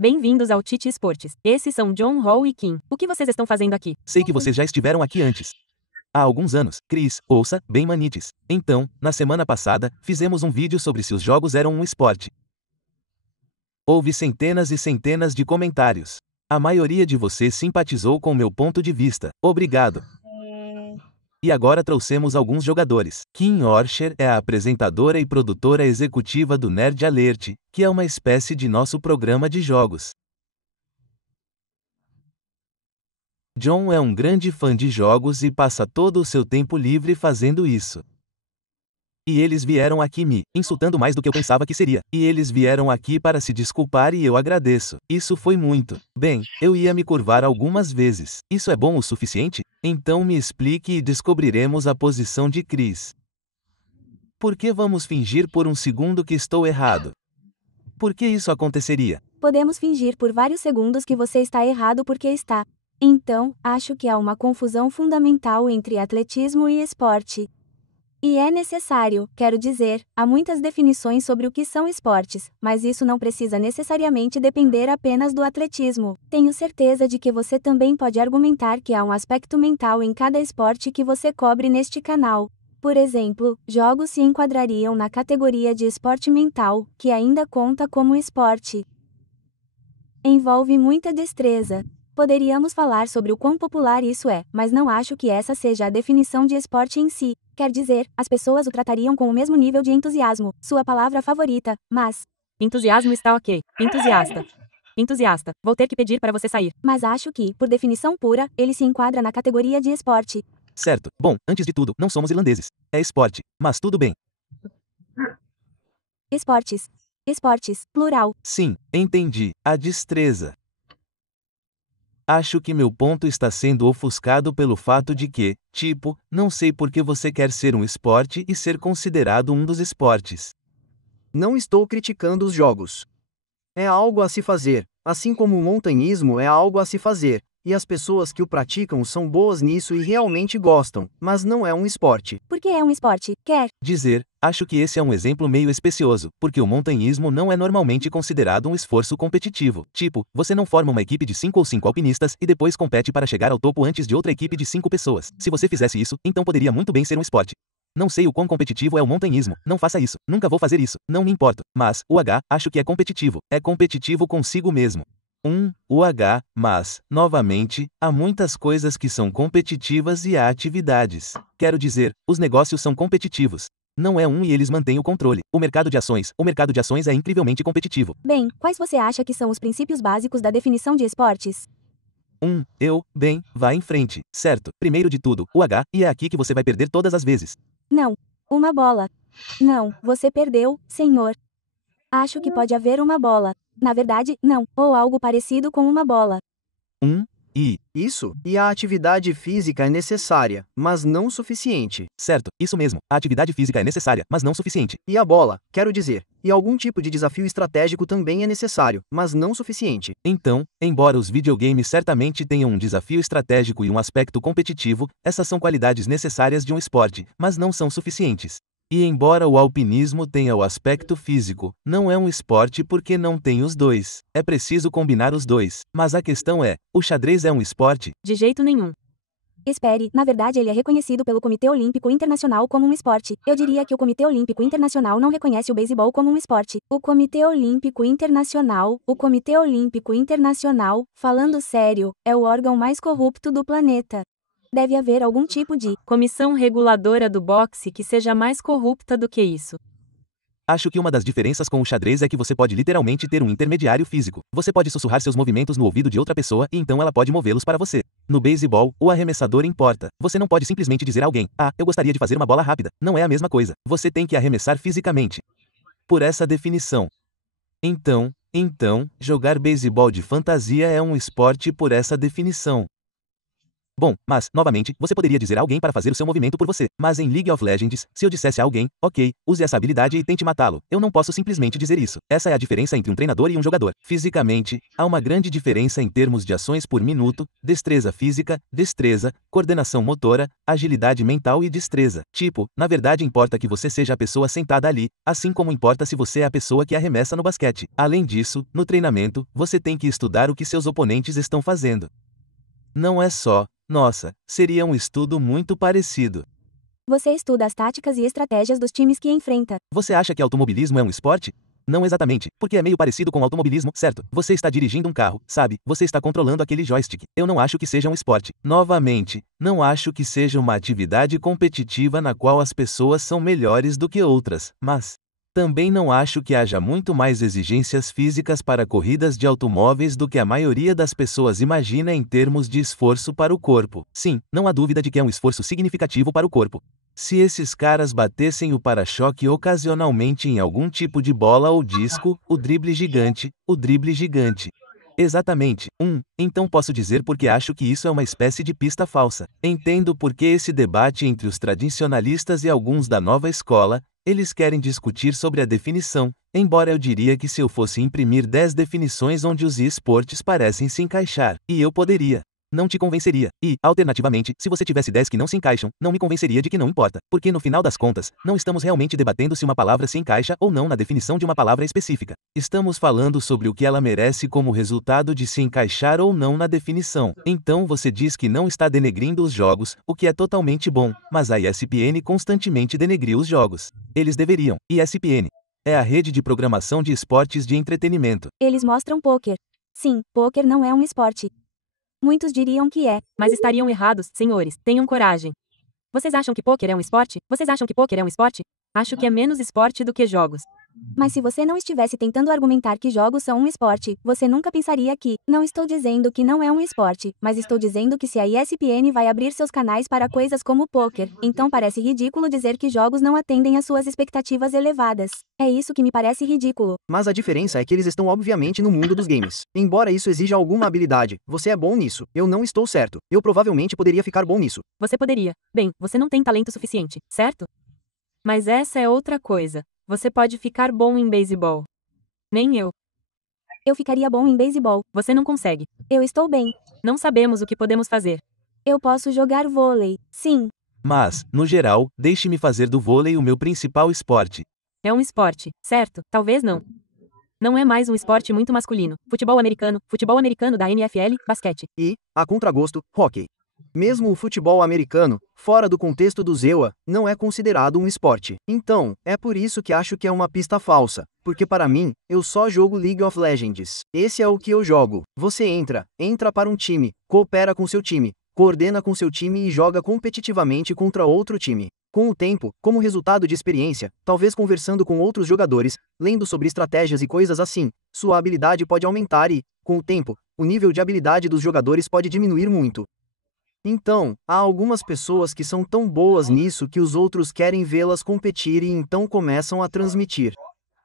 Bem-vindos ao Tite Esportes. Esses são John, Hall e Kim. O que vocês estão fazendo aqui? Sei que vocês já estiveram aqui antes. Há alguns anos, Chris, ouça, bem manites. Então, na semana passada, fizemos um vídeo sobre se os jogos eram um esporte. Houve centenas e centenas de comentários. A maioria de vocês simpatizou com meu ponto de vista. Obrigado. E agora trouxemos alguns jogadores. Kim Orscher é a apresentadora e produtora executiva do Nerd Alert, que é uma espécie de nosso programa de jogos. John é um grande fã de jogos e passa todo o seu tempo livre fazendo isso. E eles vieram aqui me insultando mais do que eu pensava que seria. E eles vieram aqui para se desculpar e eu agradeço. Isso foi muito. Bem, eu ia me curvar algumas vezes. Isso é bom o suficiente? Então me explique e descobriremos a posição de Chris. Por que vamos fingir por um segundo que estou errado? Por que isso aconteceria? Podemos fingir por vários segundos que você está errado porque está. Então, acho que há uma confusão fundamental entre atletismo e esporte. E é necessário, quero dizer, há muitas definições sobre o que são esportes, mas isso não precisa necessariamente depender apenas do atletismo. Tenho certeza de que você também pode argumentar que há um aspecto mental em cada esporte que você cobre neste canal. Por exemplo, jogos se enquadrariam na categoria de esporte mental, que ainda conta como esporte. Envolve muita destreza. Poderíamos falar sobre o quão popular isso é, mas não acho que essa seja a definição de esporte em si. Quer dizer, as pessoas o tratariam com o mesmo nível de entusiasmo, sua palavra favorita, mas... Entusiasmo está ok. Entusiasta. Entusiasta. Vou ter que pedir para você sair. Mas acho que, por definição pura, ele se enquadra na categoria de esporte. Certo. Bom, antes de tudo, não somos irlandeses. É esporte. Mas tudo bem. Esportes. Esportes, plural. Sim, entendi. A destreza. Acho que meu ponto está sendo ofuscado pelo fato de que, não sei por que você quer ser um esporte e ser considerado um dos esportes. Não estou criticando os jogos. É algo a se fazer, assim como o montanhismo é algo a se fazer, e as pessoas que o praticam são boas nisso e realmente gostam, mas não é um esporte. Por que é um esporte? Quer dizer, acho que esse é um exemplo meio especioso, porque o montanhismo não é normalmente considerado um esforço competitivo. Você não forma uma equipe de 5 ou 5 alpinistas e depois compete para chegar ao topo antes de outra equipe de 5 pessoas. Se você fizesse isso, então poderia muito bem ser um esporte. Não sei o quão competitivo é o montanhismo, não faça isso, nunca vou fazer isso, não me importo. Mas, o H, acho que é competitivo consigo mesmo. O H, mas, novamente, há muitas coisas que são competitivas e há atividades. Quero dizer, os negócios são competitivos. Não é e eles mantêm o controle. O mercado de ações é incrivelmente competitivo. Bem, quais você acha que são os princípios básicos da definição de esportes? Vá em frente, certo? Primeiro de tudo, o H, e é aqui que você vai perder todas as vezes. Não. Uma bola. Não, você perdeu, senhor. Acho que pode haver uma bola. Na verdade, não, ou algo parecido com uma bola. Isso, e a atividade física é necessária, mas não suficiente. Certo, isso mesmo, a atividade física é necessária, mas não suficiente. E a bola, quero dizer, e algum tipo de desafio estratégico também é necessário, mas não suficiente. Então, embora os videogames certamente tenham um desafio estratégico e um aspecto competitivo, essas são qualidades necessárias de um esporte, mas não são suficientes. E embora o alpinismo tenha o aspecto físico, não é um esporte porque não tem os dois. É preciso combinar os dois. Mas a questão é, o xadrez é um esporte? De jeito nenhum. Espere, na verdade ele é reconhecido pelo Comitê Olímpico Internacional como um esporte. Eu diria que o Comitê Olímpico Internacional não reconhece o beisebol como um esporte. O Comitê Olímpico Internacional, falando sério, é o órgão mais corrupto do planeta. Deve haver algum tipo de comissão reguladora do boxe que seja mais corrupta do que isso. Acho que uma das diferenças com o xadrez é que você pode literalmente ter um intermediário físico. Você pode sussurrar seus movimentos no ouvido de outra pessoa e então ela pode movê-los para você. No beisebol, o arremessador importa. Você não pode simplesmente dizer a alguém, eu gostaria de fazer uma bola rápida. Não é a mesma coisa. Você tem que arremessar fisicamente. Por essa definição. Então, jogar beisebol de fantasia é um esporte por essa definição. Bom, mas, novamente, você poderia dizer a alguém para fazer o seu movimento por você. Mas em League of Legends, se eu dissesse a alguém, ok, use essa habilidade e tente matá-lo, eu não posso simplesmente dizer isso. Essa é a diferença entre um treinador e um jogador. Fisicamente, há uma grande diferença em termos de ações por minuto, destreza física, destreza, coordenação motora, agilidade mental e destreza. Tipo, na verdade importa que você seja a pessoa sentada ali, assim como importa se você é a pessoa que arremessa no basquete. Além disso, no treinamento, você tem que estudar o que seus oponentes estão fazendo. Não é só, nossa, seria um estudo muito parecido. Você estuda as táticas e estratégias dos times que enfrenta. Você acha que automobilismo é um esporte? Não exatamente, porque é meio parecido com automobilismo, certo? Você está dirigindo um carro, sabe? Você está controlando aquele joystick. Eu não acho que seja um esporte. Novamente, não acho que seja uma atividade competitiva na qual as pessoas são melhores do que outras, mas também não acho que haja muito mais exigências físicas para corridas de automóveis do que a maioria das pessoas imagina em termos de esforço para o corpo. Sim, não há dúvida de que é um esforço significativo para o corpo. Se esses caras batessem o para-choque ocasionalmente em algum tipo de bola ou disco, o drible gigante. Exatamente. Então posso dizer porque acho que isso é uma espécie de pista falsa. Entendo porque esse debate entre os tradicionalistas e alguns da nova escola, eles querem discutir sobre a definição, embora eu diria que se eu fosse imprimir 10 definições onde os esportes parecem se encaixar, e eu poderia. Não te convenceria. E, alternativamente, se você tivesse 10 que não se encaixam, não me convenceria de que não importa. Porque no final das contas, não estamos realmente debatendo se uma palavra se encaixa ou não na definição de uma palavra específica. Estamos falando sobre o que ela merece como resultado de se encaixar ou não na definição. Então você diz que não está denegrindo os jogos, o que é totalmente bom, mas a ESPN constantemente denegriu os jogos. Eles deveriam. ESPN é a rede de programação de esportes de entretenimento. Eles mostram pôquer. Sim, pôquer não é um esporte. Muitos diriam que é. Mas estariam errados, senhores. Tenham coragem. Vocês acham que pôquer é um esporte? Vocês acham que pôquer é um esporte? Acho que é menos esporte do que jogos. Mas se você não estivesse tentando argumentar que jogos são um esporte, você nunca pensaria que. Não estou dizendo que não é um esporte, mas estou dizendo que se a ESPN vai abrir seus canais para coisas como pôquer, então parece ridículo dizer que jogos não atendem às suas expectativas elevadas. É isso que me parece ridículo. Mas a diferença é que eles estão obviamente no mundo dos games. Embora isso exija alguma habilidade, você é bom nisso. Eu não estou certo. Eu provavelmente poderia ficar bom nisso. Você poderia. Bem, você não tem talento suficiente, certo? Mas essa é outra coisa. Você pode ficar bom em beisebol. Nem eu. Eu ficaria bom em beisebol. Você não consegue. Eu estou bem. Não sabemos o que podemos fazer. Eu posso jogar vôlei. Sim. Mas, no geral, deixe-me fazer do vôlei o meu principal esporte. É um esporte, certo? Talvez não. Não é mais um esporte muito masculino. Futebol americano da NFL, basquete. E, a contragosto, hóquei. Mesmo o futebol americano, fora do contexto do ZEUA, não é considerado um esporte. Então, é por isso que acho que é uma pista falsa. Porque para mim, eu só jogo League of Legends. Esse é o que eu jogo. Você entra para um time, coopera com seu time, coordena com seu time e joga competitivamente contra outro time. Com o tempo, como resultado de experiência, talvez conversando com outros jogadores, lendo sobre estratégias e coisas assim, sua habilidade pode aumentar e, com o tempo, o nível de habilidade dos jogadores pode diminuir muito. Então, há algumas pessoas que são tão boas nisso que os outros querem vê-las competir e então começam a transmitir.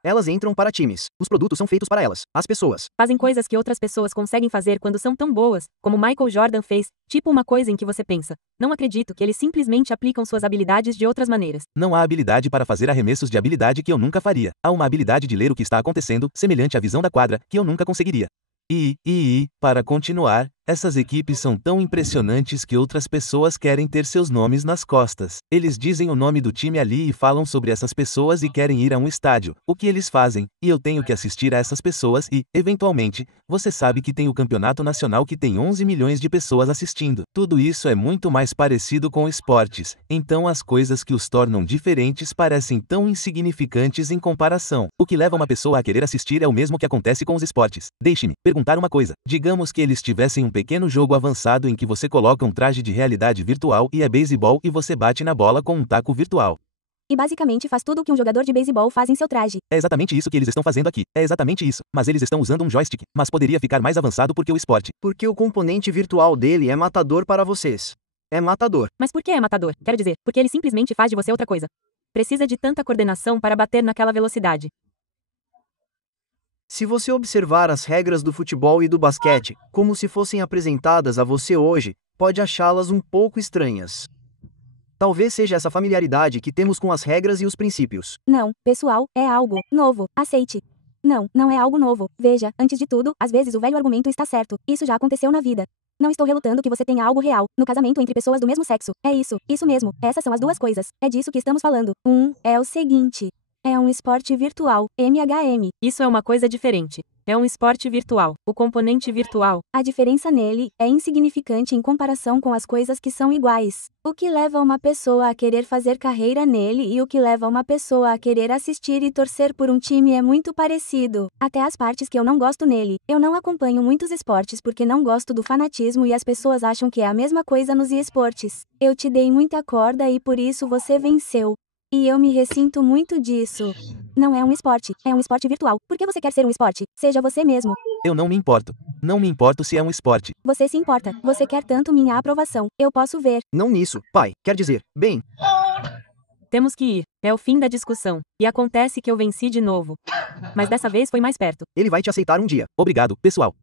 Elas entram para times. Os produtos são feitos para elas. As pessoas fazem coisas que outras pessoas conseguem fazer quando são tão boas, como Michael Jordan fez, tipo uma coisa em que você pensa. Não acredito que eles simplesmente aplicam suas habilidades de outras maneiras. Não há habilidade para fazer arremessos de habilidade que eu nunca faria. Há uma habilidade de ler o que está acontecendo, semelhante à visão da quadra, que eu nunca conseguiria. Para continuar, essas equipes são tão impressionantes que outras pessoas querem ter seus nomes nas costas. Eles dizem o nome do time ali e falam sobre essas pessoas e querem ir a um estádio. O que eles fazem? E eu tenho que assistir a essas pessoas e, eventualmente, você sabe que tem o campeonato nacional que tem 11 milhões de pessoas assistindo. Tudo isso é muito mais parecido com esportes, então as coisas que os tornam diferentes parecem tão insignificantes em comparação. O que leva uma pessoa a querer assistir é o mesmo que acontece com os esportes. Deixe-me perguntar uma coisa. Digamos que eles tivessem um pequeno jogo avançado em que você coloca um traje de realidade virtual e é beisebol e você bate na bola com um taco virtual. E basicamente faz tudo o que um jogador de beisebol faz em seu traje. É exatamente isso que eles estão fazendo aqui. É exatamente isso. Mas eles estão usando um joystick. Mas poderia ficar mais avançado porque o esporte. Porque o componente virtual dele é matador para vocês. É matador. Mas por que é matador? Quero dizer, porque ele simplesmente faz de você outra coisa. Precisa de tanta coordenação para bater naquela velocidade. Se você observar as regras do futebol e do basquete, como se fossem apresentadas a você hoje, pode achá-las um pouco estranhas. Talvez seja essa familiaridade que temos com as regras e os princípios. Não, pessoal, é algo novo. Aceite. Não, não é algo novo. Veja, antes de tudo, às vezes o velho argumento está certo. Isso já aconteceu na vida. Não estou relutando que você tenha algo real no casamento entre pessoas do mesmo sexo. É isso mesmo. Essas são as duas coisas. É disso que estamos falando. É o seguinte. É um esporte virtual, MHM. Isso é uma coisa diferente. É um esporte virtual. O componente virtual. A diferença nele é insignificante em comparação com as coisas que são iguais. O que leva uma pessoa a querer fazer carreira nele e o que leva uma pessoa a querer assistir e torcer por um time é muito parecido. Até as partes que eu não gosto nele. Eu não acompanho muitos esportes porque não gosto do fanatismo e as pessoas acham que é a mesma coisa nos esportes. Eu te dei muita corda e por isso você venceu. E eu me ressinto muito disso. Não é um esporte, é um esporte virtual. Por que você quer ser um esporte? Seja você mesmo. Eu não me importo. Não me importo se é um esporte. Você se importa. Você quer tanto minha aprovação. Eu posso ver. Não nisso, pai. Quer dizer, bem, Temos que ir. É o fim da discussão. E acontece que eu venci de novo. Mas dessa vez foi mais perto. ele vai te aceitar um dia. Obrigado, pessoal.